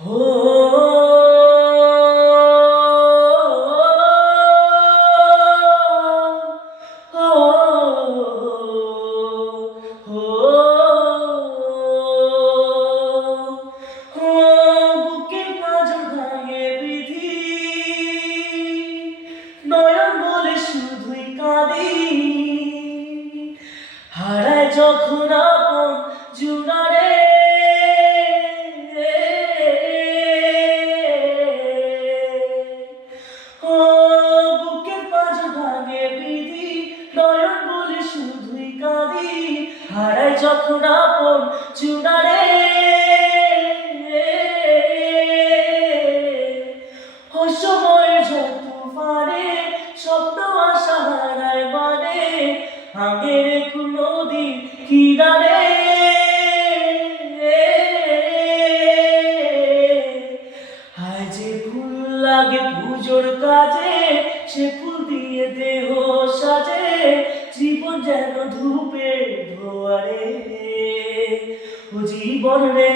हो বুকের পাঁজর ভাঙে বিধি নয়ন বলে শুধুই কাঁদি হারায় যখন আপন জুনারে বুকের পাঁজর ভাঙে বিধি নয়ন বলে শুধুই কাঁদি হারায় যখন আপন জুনারে অসময়ের ঝড় তুফানে স্বপ্ন আশা হারায় মানে আগের নদী কিনারে হায় যে ফুল লাগে পুজোর কাজে সে ফুল দিয়ে দেহ সাজে জীবন যেন ধূপের ধোয়ারে ও জীবন রে